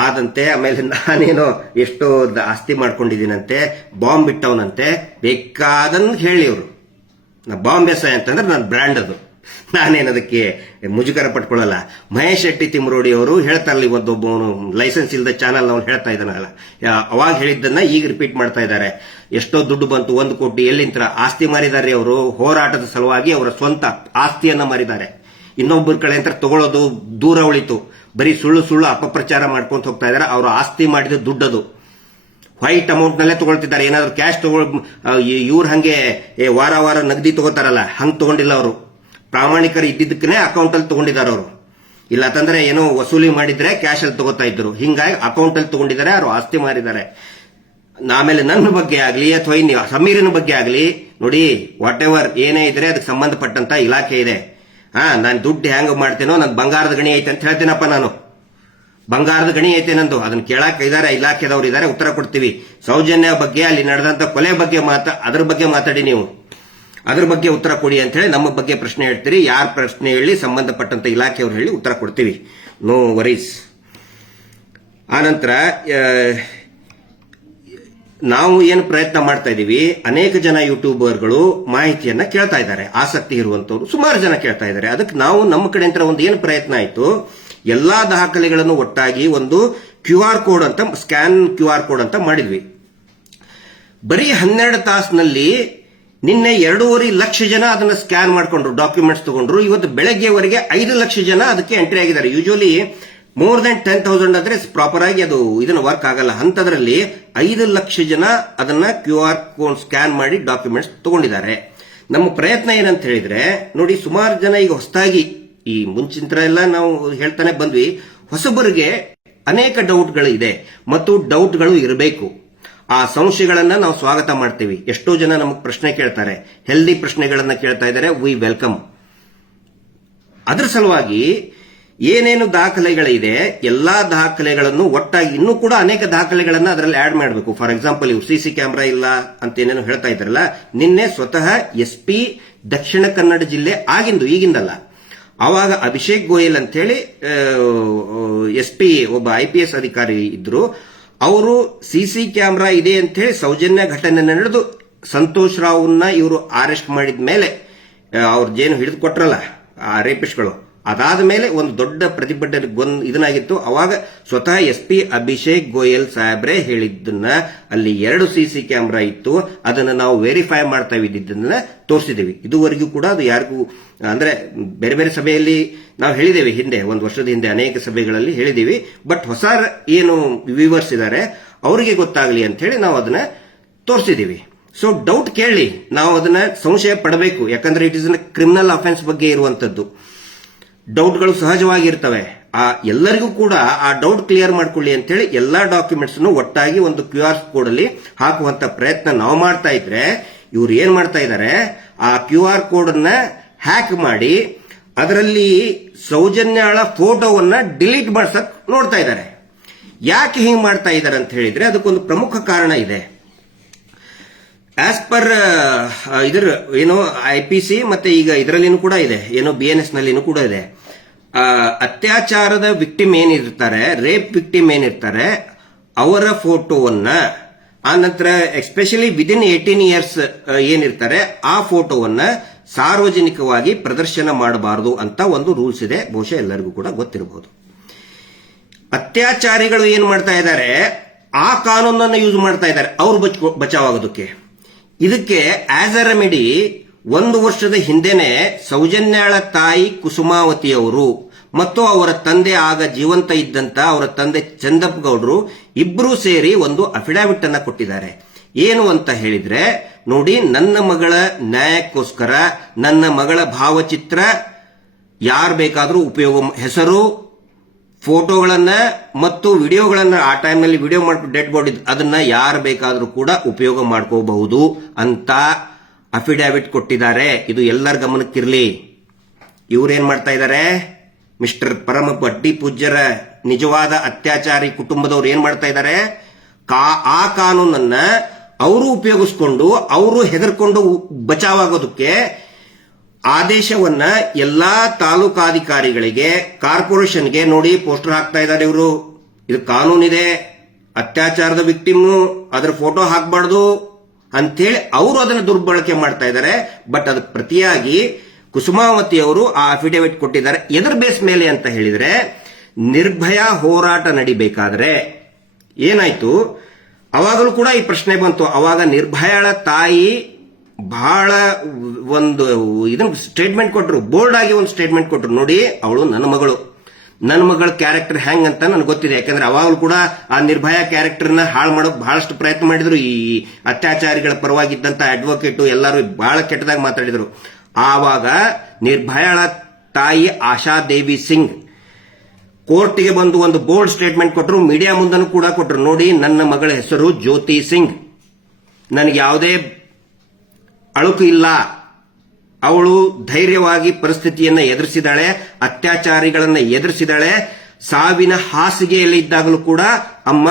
ಆದಂತೆ, ಆಮೇಲೆ ನಾನೇನೋ ಎಷ್ಟೋ ಆಸ್ತಿ ಮಾಡ್ಕೊಂಡಿದ್ದೀನಂತೆ, ಬಾಂಬ್ ಬಿಟ್ಟವನಂತೆ, ಬೇಕಾದನ್ ಹೇಳಿ ಅವರು. ನಾ ಬಾಂಬ್ ಎಸ್ಐ ಅಂತಂದ್ರೆ ನನ್ನ ಬ್ರ್ಯಾಂಡ್ ಅದು, ನಾನೇನದಕ್ಕೆ ಮುಜುಗರ ಪಟ್ಕೊಳ್ಳಲ್ಲ. ಮಹೇಶ್ ಶೆಟ್ಟಿ ತಿಮ್ಮರೋಡಿ ಅವರು ಹೇಳ್ತಾರಲ್ಲ, ಇವತ್ತೊಬ್ಬವನು ಲೈಸೆನ್ಸ್ ಇಲ್ಲದ ಚಾನಲ್ ಅವ್ನು ಹೇಳ್ತಾ ಇದ್ದಾನಲ್ಲ, ಅವಾಗ ಹೇಳಿದ್ದನ್ನ ಈಗ ರಿಪೀಟ್ ಮಾಡ್ತಾ ಇದ್ದಾರೆ. ಎಷ್ಟೋ ದುಡ್ಡು ಬಂತು, 1 ಕೋಟಿ ಎಲ್ಲಿಂತ ಆಸ್ತಿ ಮಾರಿದ್ದಾರೆ ಅವರು. ಹೋರಾಟದ ಸಲುವಾಗಿ ಅವರ ಸ್ವಂತ ಆಸ್ತಿಯನ್ನ ಮಾರಿದ್ದಾರೆ. ಇನ್ನೊಬ್ಬರ ಕಡೆ ಅಂತ ತಗೊಳ್ಳೋದು ದೂರ ಉಳಿತು. ಬರೀ ಸುಳ್ಳು ಅಪಪ್ರಚಾರ ಮಾಡ್ಕೊಂತ ಹೋಗ್ತಾ ಇದ್ದಾರೆ. ಅವರು ಆಸ್ತಿ ಮಾಡಿದ ದುಡ್ಡದು ವೈಟ್ ಅಮೌಂಟ್ ನಲ್ಲೇ ತಗೊಳ್ತಿದ್ದಾರೆ. ಏನಾದ್ರು ಕ್ಯಾಶ್ ಇವ್ರು ಹಂಗೆ ವಾರ ನಗದಿ ತಗೋತಾರಲ್ಲ, ಹಂಗ್ ತಗೊಂಡಿಲ್ಲ ಅವರು. ಪ್ರಾಮಾಣಿಕರು ಇದ್ದಿದ್ದಕ್ಕೇ ಅಕೌಂಟ್ ಅಲ್ಲಿ ತಗೊಂಡಿದ್ದಾರೆ ಅವರು. ಇಲ್ಲ ಅಂತಂದ್ರೆ ಏನೋ ವಸೂಲಿ ಮಾಡಿದ್ರೆ ಕ್ಯಾಶ್ ಅಲ್ಲಿ ತಗೋತಾ ಇದ್ರು. ಹಿಂಗಾಗಿ ಅಕೌಂಟ್ ಅಲ್ಲಿ ತಗೊಂಡಿದ್ದಾರೆ, ಅವರು ಆಸ್ತಿ ಮಾರಿದ್ದಾರೆ. ಆಮೇಲೆ ನನ್ನ ಬಗ್ಗೆ ಆಗ್ಲಿ ಅಥವಾ ಇನ್ನು ಸಮೀರಿನ ಬಗ್ಗೆ ಆಗ್ಲಿ ನೋಡಿ, ವಾಟ್ ಎವರ್ ಏನೇ ಇದ್ರೆ ಅದಕ್ಕೆ ಸಂಬಂಧಪಟ್ಟಂತ ಇಲಾಖೆ ಇದೆ. ನಾನು ದುಡ್ಡು ಹೆಂಗ್ ಮಾಡ್ತೇನೋ, ನನ್ ಬಂಗಾರದ ಗಣಿ ಐತೆ ಅಂತ ಹೇಳ್ತೇನಪ್ಪ. ನಾನು ಬಂಗಾರದ ಗಣಿ ಐತೆ ನಂದು, ಅದನ್ನ ಕೇಳಕ್ ಇದಾರೆ ಇಲಾಖೆದವ್ರು ಇದಾರೆ, ಉತ್ತರ ಕೊಡ್ತೀವಿ. ಸೌಜನ್ಯ ಬಗ್ಗೆ, ಅಲ್ಲಿ ನಡೆದಂತ ಕೊಲೆ ಬಗ್ಗೆ ಅದ್ರ ಬಗ್ಗೆ ಮಾತಾಡಿ, ನೀವು ಅದ್ರ ಬಗ್ಗೆ ಉತ್ತರ ಕೊಡಿ ಅಂತ ಹೇಳಿ ನಮ್ಮ ಬಗ್ಗೆ ಪ್ರಶ್ನೆ ಹೇಳ್ತೀರಿ. ಯಾರ ಪ್ರಶ್ನೆ ಹೇಳಿ, ಸಂಬಂಧಪಟ್ಟಂತ ಇಲಾಖೆಯವ್ರು ಹೇಳಿ ಉತ್ತರ ಕೊಡ್ತೀವಿ, ನೋ ವರೀಸ್. ಆನಂತರ ನಾವು ಏನು ಪ್ರಯತ್ನ ಮಾಡ್ತಾ ಇದೀವಿ, ಅನೇಕ ಜನ ಯೂಟ್ಯೂಬರ್ಗಳು ಮಾಹಿತಿಯನ್ನ ಕೇಳ್ತಾ ಇದ್ದಾರೆ, ಆಸಕ್ತಿ ಇರುವಂತವ್ರು ಸುಮಾರು ಜನ ಕೇಳ್ತಾ ಇದ್ದಾರೆ. ಅದಕ್ಕೆ ನಾವು ನಮ್ಮ ಕಡೆಯಿಂದ ಒಂದು ಏನು ಪ್ರಯತ್ನ ಆಯ್ತು, ಎಲ್ಲಾ ದಾಖಲೆಗಳನ್ನು ಒಟ್ಟಾಗಿ ಒಂದು QR ಕೋಡ್ ಅಂತ, ಸ್ಕ್ಯಾನ್ QR ಕೋಡ್ ಅಂತ ಮಾಡಿದ್ವಿ. ಬರೀ 12 ತಾಸಿನಲ್ಲಿ ನಿನ್ನೆ 2.5 ಲಕ್ಷ ಜನ ಅದನ್ನ ಸ್ಕ್ಯಾನ್ ಮಾಡ್ಕೊಂಡ್ರು, ಡಾಕ್ಯುಮೆಂಟ್ಸ್ ತಗೊಂಡ್ರು. ಇವತ್ತು ಬೆಳಗ್ಗೆವರೆಗೆ 5 ಲಕ್ಷ ಜನ ಅದಕ್ಕೆ ಎಂಟ್ರಿ ಆಗಿದ್ದಾರೆ. ಯೂಶುವಲಿ ಮೋರ್ ದನ್ 10,000 ಆದ್ರೆ ಪ್ರಾಪರ್ ಆಗಿ ಅದು ಇದನ್ನ ವರ್ಕ್ ಆಗಲ್ಲ. ಅಂತದ್ರಲ್ಲಿ 5 ಲಕ್ಷ ಜನ ಅದನ್ನ QR ಕೋಡ್ ಸ್ಕ್ಯಾನ್ ಮಾಡಿ ಡಾಕ್ಯುಮೆಂಟ್ಸ್ ತಗೊಂಡಿದ್ದಾರೆ. ನಮ್ಮ ಪ್ರಯತ್ನ ಏನಂತ ಹೇಳಿದ್ರೆ ನೋಡಿ, ಸುಮಾರು ಜನ ಈಗ ಹೊಸದಾಗಿ, ಈ ಮುಂಚಿನ ಎಲ್ಲ ನಾವು ಹೇಳ್ತಾನೆ ಬಂದ್ವಿ, ಹೊಸಬರಿಗೆ ಅನೇಕ ಡೌಟ್ಗಳು ಇದೆ ಮತ್ತು ಡೌಟ್ಗಳು ಇರಬೇಕು. ಆ ಸಂಶಯಗಳನ್ನ ನಾವು ಸ್ವಾಗತ ಮಾಡ್ತೀವಿ. ಎಷ್ಟೋ ಜನ ನಮಗೆ ಪ್ರಶ್ನೆ ಕೇಳ್ತಾರೆ, ಹೆಲ್ದಿ ಪ್ರಶ್ನೆಗಳನ್ನ ಕೇಳ್ತಾ ಇದ್ದಾರೆ, ವಿ ವೆಲ್ಕಮ್. ಅದ್ರ ಸಲುವಾಗಿ ಏನೇನು ದಾಖಲೆಗಳಿದೆ ಎಲ್ಲಾ ದಾಖಲೆಗಳನ್ನು ಒಟ್ಟಾಗಿ, ಇನ್ನೂ ಕೂಡ ಅನೇಕ ದಾಖಲೆಗಳನ್ನ ಅದರಲ್ಲಿ ಆಡ್ ಮಾಡಬೇಕು. ಫಾರ್ ಎಕ್ಸಾಂಪಲ್, ಇವ್ರು CC ಕ್ಯಾಮೆರಾ ಇಲ್ಲ ಅಂತ ಏನೇನು ಹೇಳ್ತಾ ಇದ್ದಾರಲ್ಲ, ನಿನ್ನೆ ಸ್ವತಃ SP ದಕ್ಷಿಣ ಕನ್ನಡ ಜಿಲ್ಲೆ ಆಗಿಂದು, ಈಗಿಂದಲ್ಲ, ಆವಾಗ ಅಭಿಷೇಕ್ ಗೋಯಲ್ ಅಂತ ಹೇಳಿ SP ಒಬ್ಬ IPS ಅಧಿಕಾರಿ ಇದ್ರು. ಅವರು CC ಕ್ಯಾಮೆರಾ ಇದೆ ಅಂತ ಹೇಳಿ ಸೌಜನ್ಯ ಘಟನೆ ನಡೆದು ಸಂತೋಷ್ ರಾವ್ನ ಇವರು ಅರೆಸ್ಟ್ ಮಾಡಿದ ಮೇಲೆ, ಅವ್ರದ್ದೇನು ಹಿಡಿದು ಕೊಟ್ರಲ್ಲ ಆ ರೇಪಿಸ್ಟ್ಗಳು, ಅದಾದ ಮೇಲೆ ಒಂದು ದೊಡ್ಡ ಪ್ರತಿಭಟನೆ ಇದನ್ನಾಗಿತ್ತು. ಅವಾಗ ಸ್ವತಃ SP ಅಭಿಷೇಕ್ ಗೋಯಲ್ ಸಾಹೇಬ್ರೆ ಹೇಳಿದ್ದನ್ನ, ಅಲ್ಲಿ 2 CC ಕ್ಯಾಮೆರಾ ಇತ್ತು, ಅದನ್ನ ನಾವು ವೆರಿಫೈ ಮಾಡ್ತಾ ಇದ್ದಿದ್ದನ್ನ ತೋರಿಸಿದ್ದೀವಿ. ಇದುವರೆಗೂ ಕೂಡ ಅದು ಯಾರಿಗೂ, ಅಂದ್ರೆ ಬೇರೆ ಬೇರೆ ಸಭೆಯಲ್ಲಿ ನಾವು ಹೇಳಿದ್ದೇವೆ, ಹಿಂದೆ 1 ವರ್ಷದ ಹಿಂದೆ ಅನೇಕ ಸಭೆಗಳಲ್ಲಿ ಹೇಳಿದ್ದೀವಿ. ಬಟ್ ಹೊಸ ಏನು ವ್ಯೂವರ್ಸ್ ಇದ್ದಾರೆ ಅವರಿಗೆ ಗೊತ್ತಾಗ್ಲಿ ಅಂತ ಹೇಳಿ ನಾವು ಅದನ್ನ ತೋರಿಸಿದ್ದೀವಿ. ಸೊ ಡೌಟ್ ಕೇಳಿ, ನಾವು ಅದನ್ನ ಸಂಶಯ ಪಡಬೇಕು. ಯಾಕಂದ್ರೆ ಇಟ್ ಇಸ್ ಕ್ರಿಮಿನಲ್ ಅಫೆನ್ಸ್ ಬಗ್ಗೆ ಇರುವಂತದ್ದು. ಡೌಟ್ಗಳು ಸಹಜವಾಗಿರ್ತವೆ. ಎಲ್ಲರಿಗೂ ಕೂಡ ಆ ಡೌಟ್ ಕ್ಲಿಯರ್ ಮಾಡ್ಕೊಳ್ಳಿ ಅಂತ ಹೇಳಿ ಎಲ್ಲಾ ಡಾಕ್ಯುಮೆಂಟ್ಸ್ ಒಟ್ಟಾಗಿ ಒಂದು QR ಕೋಡ್ ಅಲ್ಲಿ ಹಾಕುವಂತ ಪ್ರಯತ್ನ ನಾವು ಮಾಡ್ತಾ ಇದ್ರೆ, ಇವ್ರು ಏನ್ ಮಾಡ್ತಾ ಇದ್ದಾರೆ, ಆ QR ಕೋಡ್ ಅನ್ನ ಹ್ಯಾಕ್ ಮಾಡಿ ಅದರಲ್ಲಿ ಸೌಜನ್ಯಾಳ ಫೋಟೋವನ್ನ ಡಿಲೀಟ್ ಮಾಡ್ಸಕ್ ನೋಡ್ತಾ ಇದ್ದಾರೆ. ಯಾಕೆ ಹಿಂಗ್ ಮಾಡ್ತಾ ಇದ್ದಾರೆ ಅಂತ ಹೇಳಿದ್ರೆ ಅದಕ್ಕೊಂದು ಪ್ರಮುಖ ಕಾರಣ ಇದೆ. ಆಸ್ ಪರ್ ಇದರ ಏನೋ IPC ಮತ್ತೆ ಈಗ ಇದರಲ್ಲಿನೂ ಕೂಡ ಇದೆ, ಏನೋ BNS ನಲ್ಲಿನೂ ಕೂಡ ಇದೆ. ಅತ್ಯಾಚಾರದ ವಿಕ್ಟಿಮ್ ಏನಿರ್ತಾರೆ, ರೇಪ್ ವಿಕ್ಟಿಮ್ ಏನಿರ್ತಾರೆ, ಅವರ ಫೋಟೋವನ್ನ, ಆ ನಂತರ ಎಸ್ಪೆಷಲಿ ವಿದಿನ್ 18 ಇಯರ್ಸ್ ಏನಿರ್ತಾರೆ, ಆ ಫೋಟೋವನ್ನ ಸಾರ್ವಜನಿಕವಾಗಿ ಪ್ರದರ್ಶನ ಮಾಡಬಾರದು ಅಂತ ಒಂದು ರೂಲ್ಸ್ ಇದೆ. ಬಹುಶಃ ಎಲ್ಲರಿಗೂ ಕೂಡ ಗೊತ್ತಿರಬಹುದು. ಅತ್ಯಾಚಾರಿಗಳು ಏನ್ ಮಾಡ್ತಾ ಇದ್ದಾರೆ, ಆ ಕಾನೂನನ್ನು ಯೂಸ್ ಮಾಡ್ತಾ ಇದ್ದಾರೆ ಅವರು ಬಚಾವಾಗೋದಕ್ಕೆ. ಇದಕ್ಕೆ ಆಸ್ ಅ ರೆಮಿಡಿ 1 ವರ್ಷದ ಹಿಂದೆನೆ ಸೌಜನ್ಯಾಳ ತಾಯಿ ಕುಸುಮಾವತಿಯವರು ಮತ್ತು ಅವರ ತಂದೆ, ಆಗ ಜೀವಂತ ಇದ್ದಂತ ಅವರ ತಂದೆ ಚಂದಪ್ಪ ಗೌಡ್ರು ಇಬ್ರು ಸೇರಿ ಒಂದು ಅಫಿಡವಿಟ್ ಅನ್ನ ಕೊಟ್ಟಿದ್ದಾರೆ. ಏನು ಅಂತ ಹೇಳಿದ್ರೆ, ನೋಡಿ, ನನ್ನ ಮಗಳ ನ್ಯಾಯಕ್ಕೋಸ್ಕರ ನನ್ನ ಮಗಳ ಭಾವಚಿತ್ರ ಯಾರು ಬೇಕಾದರೂ ಉಪಯೋಗ, ಹೆಸರು, ಫೋಟೋಗಳನ್ನ ಮತ್ತು ವಿಡಿಯೋಗಳನ್ನ, ಆ ಟೈಮ್ನಲ್ಲಿ ವಿಡಿಯೋ ಮಾಡ್ಬಿಟ್ಟು ಡೆಡ್ ಬಾಡಿ ಅದನ್ನ ಯಾರು ಬೇಕಾದರೂ ಕೂಡ ಉಪಯೋಗ ಮಾಡ್ಕೋಬಹುದು ಅಂತ ಅಫಿಡಾವಿಟ್ ಕೊಟ್ಟಿದ್ದಾರೆ. ಇದು ಎಲ್ಲರ ಗಮನಕ್ಕಿರಲಿ. ಇವ್ರೇನ್ ಮಾಡ್ತಾ ಇದ್ದಾರೆ, ಮಿಸ್ಟರ್ ಪರಮ ಬಡ್ಡಿ ಪೂಜ್ಯರ ನಿಜವಾದ ಅತ್ಯಾಚಾರಿ ಕುಟುಂಬದವ್ರು ಏನ್ ಮಾಡ್ತಾ ಇದ್ದಾರೆ, ಆ ಕಾನೂನನ್ನ ಅವರು ಉಪಯೋಗಿಸ್ಕೊಂಡು ಅವರು ಹೆದರ್ಕೊಂಡು ಬಚಾವಾಗೋದಕ್ಕೆ ಆದೇಶವನ್ನ ಎಲ್ಲಾ ತಾಲೂಕಾಧಿಕಾರಿಗಳಿಗೆ, ಕಾರ್ಪೊರೇಷನ್ಗೆ ನೋಡಿ ಪೋಸ್ಟರ್ ಹಾಕ್ತಾ ಇದ್ದಾರೆ. ಇವರು ಇದು ಕಾನೂನಿದೆ, ಅತ್ಯಾಚಾರದ ವಿಕ್ಟಿಮ್ ಅದರ ಫೋಟೋ ಹಾಕಬಾರ್ದು ಅಂತೇಳಿ ಅವರು ಅದನ್ನು ದುರ್ಬಳಕೆ ಮಾಡ್ತಾ ಇದ್ದಾರೆ. ಬಟ್ ಅದಕ್ಕೆ ಪ್ರತಿಯಾಗಿ ಕುಸುಮಾವತಿ ಅವರು ಆ ಅಫಿಡೇವಿಟ್ ಕೊಟ್ಟಿದ್ದಾರೆ. ಎದರ ಬೇಸ್ ಮೇಲೆ ಅಂತ ಹೇಳಿದ್ರೆ, ನಿರ್ಭಯ ಹೋರಾಟ ನಡಿಬೇಕಾದ್ರೆ ಏನಾಯ್ತು, ಅವಾಗಲೂ ಕೂಡ ಈ ಪ್ರಶ್ನೆ ಬಂತು. ಅವಾಗ ನಿರ್ಭಯಾಳ ತಾಯಿ ಬಹಳ ಒಂದು ಇದನ್ನ ಸ್ಟೇಟ್ಮೆಂಟ್ ಕೊಟ್ಟರು, ಬೋಲ್ಡ್ ಆಗಿ ಒಂದು ಸ್ಟೇಟ್ಮೆಂಟ್ ಕೊಟ್ಟರು. ನೋಡಿ, ಅವಳು ನನ್ನ ಮಗಳ ಕ್ಯಾರೆಕ್ಟರ್ ಹೆಂಗ್ ಅಂತ ನನಗೆ ಗೊತ್ತಿದೆ. ಯಾಕಂದ್ರೆ ಅವಾಗಲೂ ಕೂಡ ಆ ನಿರ್ಭಯ ಕ್ಯಾರೆಕ್ಟರ್ನ ಹಾಳು ಮಾಡೋಕೆ ಬಹಳಷ್ಟು ಪ್ರಯತ್ನ ಮಾಡಿದ್ರು. ಈ ಅತ್ಯಾಚಾರಿಗಳ ಪರವಾಗಿದ್ದಂತ ಅಡ್ವೊಕೇಟ್ ಎಲ್ಲರೂ ಬಹಳ ಕೆಟ್ಟದಾಗಿ ಮಾತಾಡಿದ್ರು. ಆವಾಗ ನಿರ್ಭಯಾಳ ತಾಯಿ ಆಶಾದೇವಿ ಸಿಂಗ್ ಕೋರ್ಟ್ಗೆ ಬಂದು ಒಂದು ಬೋಲ್ಡ್ ಸ್ಟೇಟ್ಮೆಂಟ್ ಕೊಟ್ಟರು. ಮೀಡಿಯಾ ಮುಂದನೂ ಕೂಡ ಕೊಟ್ಟರು. ನೋಡಿ, ನನ್ನ ಮಗಳ ಹೆಸರು ಜ್ಯೋತಿ ಸಿಂಗ್, ನನಗೆ ಯಾವುದೇ ಅಳುಕು ಇಲ್ಲ, ಅವಳು ಧೈರ್ಯವಾಗಿ ಪರಿಸ್ಥಿತಿಯನ್ನ ಎದುರಿಸಿದಾಳೆ, ಅತ್ಯಾಚಾರಿಗಳನ್ನ ಎದುರಿಸಿದಾಳೆ. ಸಾವಿನ ಹಾಸಿಗೆಯಲ್ಲಿ ಇದ್ದಾಗಲೂ ಕೂಡ ಅಮ್ಮ,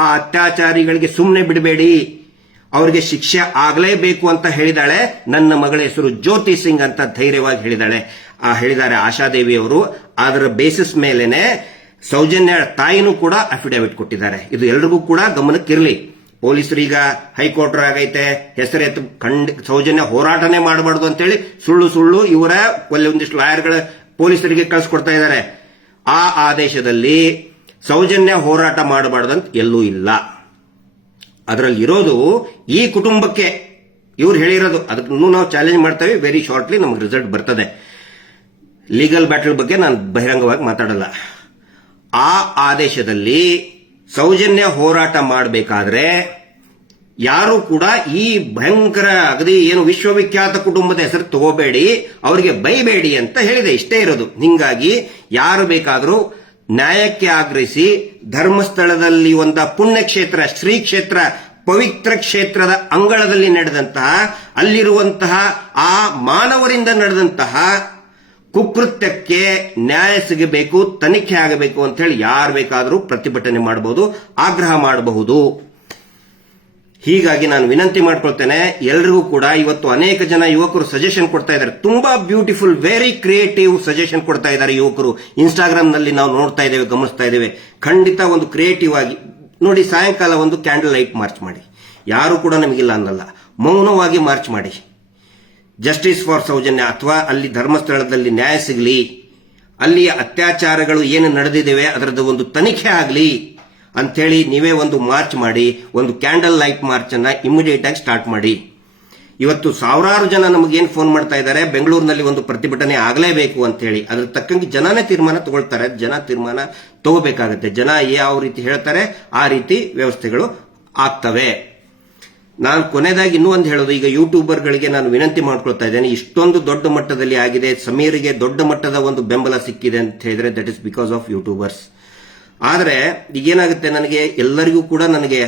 ಆ ಅತ್ಯಾಚಾರಿಗಳಿಗೆ ಸುಮ್ಮನೆ ಬಿಡಬೇಡಿ, ಅವರಿಗೆ ಶಿಕ್ಷೆ ಆಗಲೇಬೇಕು ಅಂತ ಹೇಳಿದಾಳೆ. ನನ್ನ ಮಗಳ ಹೆಸರು ಜ್ಯೋತಿ ಸಿಂಗ್ ಅಂತ ಧೈರ್ಯವಾಗಿ ಹೇಳಿದ್ದಾರೆ ಆಶಾದೇವಿ ಅವರು. ಅದರ ಬೇಸಿಸ್ ಮೇಲೆನೆ ಸೌಜನ್ಯ ತಾಯಿನೂ ಕೂಡ ಅಫಿಡೇವಿಟ್ ಕೊಟ್ಟಿದ್ದಾರೆ. ಇದು ಎಲ್ರಿಗೂ ಕೂಡ ಗಮನಕ್ಕಿರಲಿ. ಪೊಲೀಸರೀಗ ಹೈಕೋರ್ಟ್ ಆಗೈತೆ, ಹೆಸರೆತ್ತು ಸೌಜನ್ಯ ಹೋರಾಟನೇ ಮಾಡಬಾರ್ದು ಅಂತೇಳಿ ಸುಳ್ಳು ಇವರ ಒಂದಿಷ್ಟು ಲಾಯರ್ಗಳ ಪೊಲೀಸರಿಗೆ ಕಳಿಸ್ಕೊಡ್ತಾ ಇದ್ದಾರೆ. ಆ ಆದೇಶದಲ್ಲಿ ಸೌಜನ್ಯ ಹೋರಾಟ ಮಾಡಬಾರ್ದಂತ ಎಲ್ಲೂ ಇಲ್ಲ. ಅದರಲ್ಲಿ ಇರೋದು ಈ ಕುಟುಂಬಕ್ಕೆ ಇವ್ರು ಹೇಳಿರೋದು. ಅದನ್ನು ನಾವು ಚಾಲೆಂಜ್ ಮಾಡ್ತೇವೆ. ವೆರಿ ಶಾರ್ಟ್ಲಿ ನಮಗೆ ರಿಸಲ್ಟ್ ಬರ್ತದೆ. ಲೀಗಲ್ ಬ್ಯಾಟಲ್ ಬಗ್ಗೆ ನಾನು ಬಹಿರಂಗವಾಗಿ ಮಾತಾಡಲ್ಲ. ಆ ಆದೇಶದಲ್ಲಿ ಸೌಜನ್ಯ ಹೋರಾಟ ಮಾಡಬೇಕಾದ್ರೆ ಯಾರು ಕೂಡ ಈ ಭಯಂಕರ ಅಗದಿ ಏನು ವಿಶ್ವವಿಖ್ಯಾತ ಕುಟುಂಬದ ಹೆಸರು ತಗೋಬೇಡಿ, ಅವರಿಗೆ ಬೈಬೇಡಿ ಅಂತ ಹೇಳಿದೆ. ಇಷ್ಟೇ ಇರೋದು. ಹಿಂಗಾಗಿ ಯಾರು ಬೇಕಾದರೂ ನ್ಯಾಯಕ್ಕೆ ಆಗ್ರಹಿಸಿ ಧರ್ಮಸ್ಥಳದಲ್ಲಿ ಒಂದು ಪುಣ್ಯಕ್ಷೇತ್ರ, ಶ್ರೀ ಕ್ಷೇತ್ರ, ಪವಿತ್ರ ಕ್ಷೇತ್ರದ ಅಂಗಳದಲ್ಲಿ ನಡೆದಂತಹ, ಅಲ್ಲಿರುವಂತಹ ಆ ಮಾನವರಿಂದ ನಡೆದಂತಹ ಕುಕೃತ್ಯಕ್ಕೆ ನ್ಯಾಯ ಸಿಗಬೇಕು, ತನಿಖೆ ಆಗಬೇಕು ಅಂತ ಹೇಳಿ ಯಾರು ಬೇಕಾದರೂ ಪ್ರತಿಭಟನೆ ಮಾಡಬಹುದು, ಆಗ್ರಹ ಮಾಡಬಹುದು. ಹೀಗಾಗಿ ನಾನು ವಿನಂತಿ ಮಾಡ್ಕೊಳ್ತೇನೆ ಎಲ್ರಿಗೂ ಕೂಡ. ಇವತ್ತು ಅನೇಕ ಜನ ಯುವಕರು ಸಜೆಷನ್ ಕೊಡ್ತಾ ಇದ್ದಾರೆ. ತುಂಬಾ ಬ್ಯೂಟಿಫುಲ್, ವೆರಿ ಕ್ರಿಯೇಟಿವ್ ಸಜೆಷನ್ ಕೊಡ್ತಾ ಇದ್ದಾರೆ ಯುವಕರು. ಇನ್ಸ್ಟಾಗ್ರಾಮ್ ನಲ್ಲಿ ನಾವು ನೋಡ್ತಾ ಇದ್ದೇವೆ, ಗಮನಿಸ್ತಾ ಇದ್ದೇವೆ. ಖಂಡಿತ ಒಂದು ಕ್ರಿಯೇಟಿವ್ ಆಗಿ ನೋಡಿ, ಸಾಯಂಕಾಲ ಒಂದು ಕ್ಯಾಂಡಲ್ ಲೈಟ್ ಮಾರ್ಚ್ ಮಾಡಿ. ಯಾರು ಕೂಡ ನಮಗಿಲ್ಲ ಅನ್ನಲ್ಲ, ಮೌನವಾಗಿ ಮಾರ್ಚ್ ಮಾಡಿ. ಜಸ್ಟಿಸ್ ಫಾರ್ ಸೌಜನ್ಯ, ಅಥವಾ ಅಲ್ಲಿ ಧರ್ಮಸ್ಥಳದಲ್ಲಿ ನ್ಯಾಯ ಸಿಗಲಿ, ಅಲ್ಲಿ ಅತ್ಯಾಚಾರಗಳು ಏನು ನಡೆದಿದ್ದೇವೆ ಅದರದ್ದು ಒಂದು ತನಿಖೆ ಆಗಲಿ ಅಂಥೇಳಿ ನೀವೇ ಒಂದು ಮಾರ್ಚ್ ಮಾಡಿ, ಒಂದು ಕ್ಯಾಂಡಲ್ ಲೈಟ್ ಮಾರ್ಚ್ ಅನ್ನ ಇಮಿಡಿಯೇಟ್ ಆಗಿ ಸ್ಟಾರ್ಟ್ ಮಾಡಿ. ಇವತ್ತು ಸಾವಿರಾರು ಜನ ನಮಗೇನು ಫೋನ್ ಮಾಡ್ತಾ ಇದ್ದಾರೆ, ಬೆಂಗಳೂರಿನಲ್ಲಿ ಒಂದು ಪ್ರತಿಭಟನೆ ಆಗಲೇಬೇಕು ಅಂತ ಹೇಳಿ. ಅದ್ರ ತಕ್ಕಂಗೆ ಜನನೇ ತೀರ್ಮಾನ ತಗೊಳ್ತಾರೆ. ಜನ ತೀರ್ಮಾನ ತಗೋಬೇಕಾಗತ್ತೆ. ಜನ ಯಾವ ರೀತಿ ಹೇಳ್ತಾರೆ ಆ ರೀತಿ ವ್ಯವಸ್ಥೆಗಳು ಆಗ್ತವೆ. ನಾನು ಕೊನೆಯದಾಗಿ ಇನ್ನೂ ಒಂದು ಹೇಳೋದು, ಈಗ ಯೂಟ್ಯೂಬರ್ಗಳಿಗೆ ನಾನು ವಿನಂತಿ ಮಾಡ್ಕೊಳ್ತಾ ಇದ್ದೇನೆ. ಇಷ್ಟೊಂದು ದೊಡ್ಡ ಮಟ್ಟದಲ್ಲಿ ಆಗಿದೆ, ಸಮೀರ್ಗೆ ದೊಡ್ಡ ಮಟ್ಟದ ಒಂದು ಬೆಂಬಲ ಸಿಕ್ಕಿದೆ ಅಂತ ಹೇಳಿದ್ರೆ that is because of YouTubers. ಆದರೆ ಈಗೇನಾಗುತ್ತೆ, ನನಗೆ ಎಲ್ಲರಿಗೂ ಕೂಡ ನನಗೆ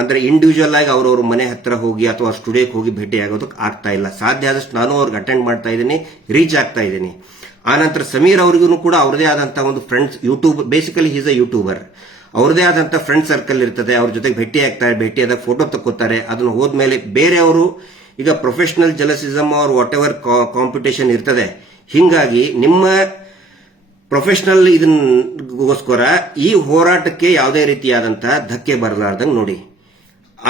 ಅಂದ್ರೆ ಇಂಡಿವಿಜುವಲ್ ಆಗಿ ಅವರವ್ರ ಮನೆ ಹತ್ರ ಹೋಗಿ ಅಥವಾ ಸ್ಟುಡಿಯೋಕ್ಕೆ ಹೋಗಿ ಭೇಟಿ ಆಗೋದಕ್ಕೆ ಆಗ್ತಾ ಇಲ್ಲ. ಸಾಧ್ಯ ಆದಷ್ಟು ನಾನು ಅವ್ರಿಗೆ ಅಟೆಂಡ್ ಮಾಡ್ತಾ ಇದ್ದೀನಿ, ರೀಚ್ ಆಗ್ತಾ ಇದ್ದೀನಿ. ಆನಂತರ ಸಮೀರ್ ಅವರಿಗೂ ಕೂಡ ಅವ್ರದೇ ಆದಂತಹ ಒಂದು friends, YouTube basically is a YouTuber, ಅವ್ರದೇ ಆದಂತ ಫ್ರೆಂಡ್ ಸರ್ಕಲ್ ಇರ್ತದೆ. ಅವ್ರ ಜೊತೆಗೆ ಭೇಟಿಯಾದಾಗ ಫೋಟೋ ತಕ್ಕೋತಾರೆ. ಅದನ್ನು ಹೋದ್ಮೇಲೆ ಬೇರೆಯವರು ಈಗ professional jealousies or whatever competition ಇರ್ತದೆ. ಹಿಂಗಾಗಿ ನಿಮ್ಮ ಪ್ರೊಫೆಷನಲ್ ಇದನ್ಗೋಸ್ಕರ ಈ ಹೋರಾಟಕ್ಕೆ ಯಾವುದೇ ರೀತಿಯಾದಂತಹ ಧಕ್ಕೆ ಬರಲಾರ್ದಂಗೆ ನೋಡಿ.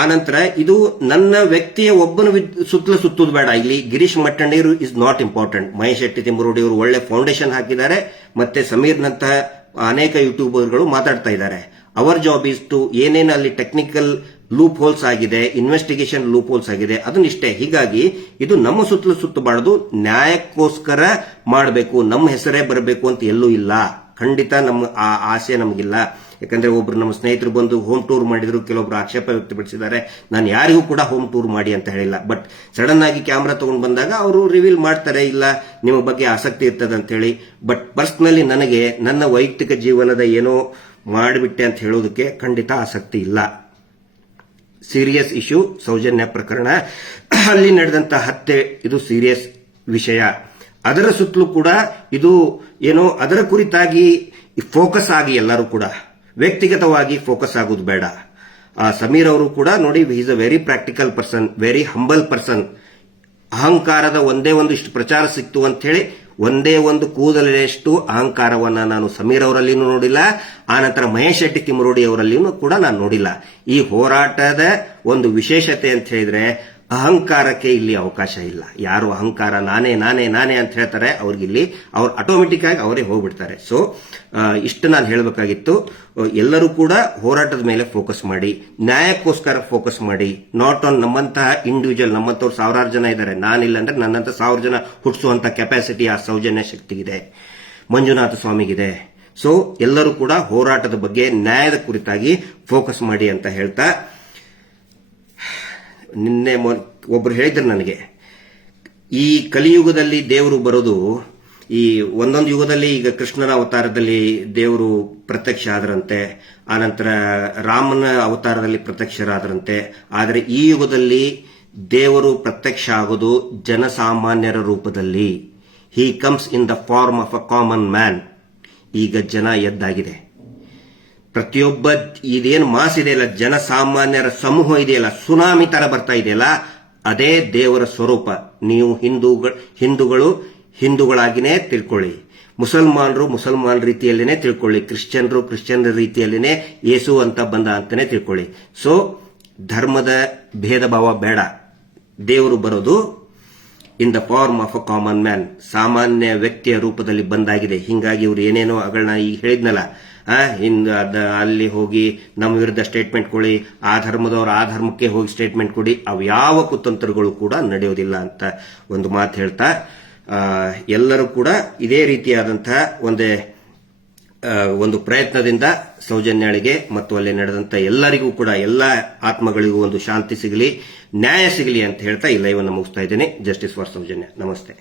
ಆನಂತರ ಇದು ನನ್ನ ವ್ಯಕ್ತಿಯ ಒಬ್ಬನ ಸುತ್ತಲೂ ಸುತ್ತುದು ಬೇಡ. ಇಲ್ಲಿ Girish Mattannavar is not important. Mahesh Shetty Timarodi ಅವರು ಒಳ್ಳೆ ಫೌಂಡೇಶನ್ ಹಾಕಿದ್ದಾರೆ. ಮತ್ತೆ ಸಮೀರ್ನಂತಹ ಅನೇಕ ಯೂಟ್ಯೂಬರ್ಗಳು ಮಾತಾಡ್ತಾ ಇದ್ದಾರೆ. ಅವರ್ ಜಾಬ್ ಇಸ್ ಟು ಏನೇನು ಅಲ್ಲಿ ಟೆಕ್ನಿಕಲ್ ಲೂಪ್ ಹೋಲ್ಸ್ ಆಗಿದೆ, ಇನ್ವೆಸ್ಟಿಗೇಷನ್ ಲೂಪ್ ಹೋಲ್ಸ್ ಆಗಿದೆ, ಅದನ್ನಿಷ್ಟೇ. ಹೀಗಾಗಿ ಇದು ನಮ್ಮ ಸುತ್ತಲೂ ಸುತ್ತಬಾರದು, ನ್ಯಾಯಕ್ಕೋಸ್ಕರ ಮಾಡಬೇಕು. ನಮ್ಮ ಹೆಸರೇ ಬರಬೇಕು ಅಂತ ಎಲ್ಲೂ ಇಲ್ಲ. ಖಂಡಿತ ನಮ್ಮ ಆ ಆಸೆ ನಮಗಿಲ್ಲ. ಯಾಕಂದ್ರೆ ಒಬ್ರು ನಮ್ಮ ಸ್ನೇಹಿತರು ಬಂದು ಹೋಮ್ ಟೂರ್ ಮಾಡಿದ್ರು, ಕೆಲವೊಬ್ರು ಆಕ್ಷೇಪ ವ್ಯಕ್ತಪಡಿಸಿದ್ದಾರೆ. ನಾನು ಯಾರಿಗೂ ಕೂಡ ಹೋಮ್ ಟೂರ್ ಮಾಡಿ ಅಂತ ಹೇಳಿಲ್ಲ, ಬಟ್ ಸಡನ್ ಆಗಿ ಕ್ಯಾಮ್ರಾ ತಗೊಂಡು ಬಂದಾಗ ಅವರು ರಿವೀಲ್ ಮಾಡ್ತಾರೆ, ಇಲ್ಲ ನಿಮ್ಮ ಬಗ್ಗೆ ಆಸಕ್ತಿ ಇರ್ತದೆ ಅಂತ ಹೇಳಿ. ಬಟ್ ಪರ್ಸನಲಿ ನನಗೆ ನನ್ನ ವೈಯಕ್ತಿಕ ಜೀವನದ ಏನೋ ಮಾಡಿಬಿಟ್ಟೆ ಅಂತ ಹೇಳೋದಕ್ಕೆ ಖಂಡಿತ ಆಸಕ್ತಿ ಇಲ್ಲ. ಸೀರಿಯಸ್ ಇಶ್ಯೂ ಸೌಜನ್ಯ ಪ್ರಕರಣ, ಅಲ್ಲಿ ನಡೆದಂತ ಹತ್ಯೆ ಇದು ಸೀರಿಯಸ್ ವಿಷಯ. ಅದರ ಸುತ್ತಲೂ ಕೂಡ ಇದು ಏನೋ ಅದರ ಕುರಿತಾಗಿ ಫೋಕಸ್ ಆಗಿ ಎಲ್ಲರೂ ಕೂಡ ವ್ಯಕ್ತಿಗತವಾಗಿ ಫೋಕಸ್ ಆಗೋದು ಬೇಡ. ಸಮೀರ್ ಅವರು ಕೂಡ ನೋಡಿ, is a very practical person, very humble person. ಅಹಂಕಾರದ ಒಂದೇ ಒಂದು ಇಷ್ಟು ಪ್ರಚಾರ ಸಿಕ್ತು ಅಂತ ಹೇಳಿ ಒಂದೇ ಒಂದು ಕೂದಲೆಷ್ಟು ಅಹಂಕಾರವನ್ನ ನಾನು ಸಮೀರ್ ಅವರಲ್ಲಿನೂ ನೋಡಿಲ್ಲ, ಆನಂತರ ಮಹೇಶ್ ಶೆಟ್ಟಿ ತಿಮರೋಡಿ ಅವರಲ್ಲಿನೂ ಕೂಡ ನಾನು ನೋಡಿಲ್ಲ. ಈ ಹೋರಾಟದ ಒಂದು ವಿಶೇಷತೆ ಅಂತ ಹೇಳಿದ್ರೆ ಅಹಂಕಾರಕ್ಕೆ ಇಲ್ಲಿ ಅವಕಾಶ ಇಲ್ಲ. ಯಾರು ಅಹಂಕಾರ ನಾನೇ ನಾನೇ ನಾನೇ ಅಂತ ಹೇಳ್ತಾರೆ, ಅವ್ರಿಗಿಲ್ಲಿ ಅವ್ರು ಆಟೋಮೆಟಿಕ್ ಆಗಿ ಅವರೇ ಹೋಗ್ಬಿಡ್ತಾರೆ. ಸೊ ಇಷ್ಟು ನಾನು ಹೇಳಬೇಕಾಗಿತ್ತು. ಎಲ್ಲರೂ ಕೂಡ ಹೋರಾಟದ ಮೇಲೆ ಫೋಕಸ್ ಮಾಡಿ, ನ್ಯಾಯಕ್ಕೋಸ್ಕರ ಫೋಕಸ್ ಮಾಡಿ, ನಾಟ್ ಆನ್ ನಮ್ಮಂತಹ ಇಂಡಿವಿಜುವಲ್. ನಮ್ಮಂತವ್ರು ಸಾವಿರಾರು ಜನ ಇದ್ದಾರೆ, ನಾನಿಲ್ಲ ಅಂದ್ರೆ ನನ್ನಂತ 1000 ಜನ ಹುಟ್ಟಿಸುವಂತ ಕೆಪಾಸಿಟಿ ಆ ಸೌಜನ್ಯ ಶಕ್ತಿಗಿದೆ, ಮಂಜುನಾಥ ಸ್ವಾಮಿಗಿದೆ. ಸೊ ಎಲ್ಲರೂ ಕೂಡ ಹೋರಾಟದ ಬಗ್ಗೆ ನ್ಯಾಯದ ಕುರಿತಾಗಿ ಫೋಕಸ್ ಮಾಡಿ ಅಂತ ಹೇಳ್ತಾ, ನಿನ್ನೆ ಒಬ್ರು ಹೇಳಿದ್ರು ನನಗೆ, ಈ ಕಲಿಯುಗದಲ್ಲಿ ದೇವರು ಬರೋದು, ಈ ಒಂದೊಂದು ಯುಗದಲ್ಲಿ ಈಗ ಕೃಷ್ಣನ ಅವತಾರದಲ್ಲಿ ದೇವರು ಪ್ರತ್ಯಕ್ಷ ಆದ್ರಂತೆ, ಆನಂತರ ರಾಮನ ಅವತಾರದಲ್ಲಿ ಪ್ರತ್ಯಕ್ಷರಾದ್ರಂತೆ. ಆದರೆ ಈ ಯುಗದಲ್ಲಿ ದೇವರು ಪ್ರತ್ಯಕ್ಷ ಆಗೋದು ಜನಸಾಮಾನ್ಯರ ರೂಪದಲ್ಲಿ. He comes in the form of a common man. ಈಗ ಜನ ಎದ್ದಾಗಿದೆ. ಪ್ರತಿಯೊಬ್ಬ ಇದೇನು ಮಾಸ್ ಇದೆಯಲ್ಲ, ಜನಸಾಮಾನ್ಯರ ಸಮೂಹ ಇದೆಯಲ್ಲ, ಸುನಾಮಿ ತರ ಬರ್ತಾ ಇದೆಯಲ್ಲ, ಅದೇ ದೇವರ ಸ್ವರೂಪ. ನೀವು ಹಿಂದೂಗಳು ಹಿಂದೂಗಳಾಗಿನೇ ತಿಳ್ಕೊಳ್ಳಿ, ಮುಸಲ್ಮಾನರು ಮುಸಲ್ಮಾನ ರೀತಿಯಲ್ಲಿನೇ ತಿಳ್ಕೊಳ್ಳಿ, ಕ್ರಿಶ್ಚಿಯನ್ರು ಕ್ರಿಶ್ಚಿಯನ್ ರೀತಿಯಲ್ಲಿನೇ ಯೇಸು ಅಂತ ಬಂದ ಅಂತಾನೆ ತಿಳ್ಕೊಳ್ಳಿ. ಸೊ ಧರ್ಮದ ಭೇದ ಭಾವ ಬೇಡ. ದೇವರು ಬರೋದು in the form of a common man, ಸಾಮಾನ್ಯ ವ್ಯಕ್ತಿಯ ರೂಪದಲ್ಲಿ ಬಂದಾಗಿದೆ. ಹಿಂಗಾಗಿ ಇವ್ರು ಏನೇನೋ ಅಗಳನ್ನ ಈಗ ಹೇಳಿದ್ನಲ್ಲ, ಅಲ್ಲಿ ಹೋಗಿ ನಮ್ಮ ವಿರುದ್ಧ ಸ್ಟೇಟ್ಮೆಂಟ್ ಕೊಡಿ, ಆ ಧರ್ಮದವರು ಆ ಧರ್ಮಕ್ಕೆ ಹೋಗಿ ಸ್ಟೇಟ್ಮೆಂಟ್ ಕೊಡಿ, ಅವು ಯಾವ ಕುತಂತ್ರಗಳು ಕೂಡ ನಡೆಯೋದಿಲ್ಲ ಅಂತ ಒಂದು ಮಾತು ಹೇಳ್ತಾ, ಎಲ್ಲರೂ ಕೂಡ ಇದೇ ರೀತಿಯಾದಂತಹ ಒಂದು ಪ್ರಯತ್ನದಿಂದ ಸೌಜನ್ಯಳಿಗೆ ಮತ್ತು ಅಲ್ಲಿ ನಡೆದಂತ ಎಲ್ಲರಿಗೂ ಕೂಡ, ಎಲ್ಲ ಆತ್ಮಗಳಿಗೂ ಒಂದು ಶಾಂತಿ ಸಿಗಲಿ, ನ್ಯಾಯ ಸಿಗಲಿ ಅಂತ ಹೇಳ್ತಾ ಈ ಲೈವ್ ಅನ್ನು ಮುಗಿಸ್ತಾ ಇದ್ದೇನೆ. Justice for Soujanya. ನಮಸ್ತೆ.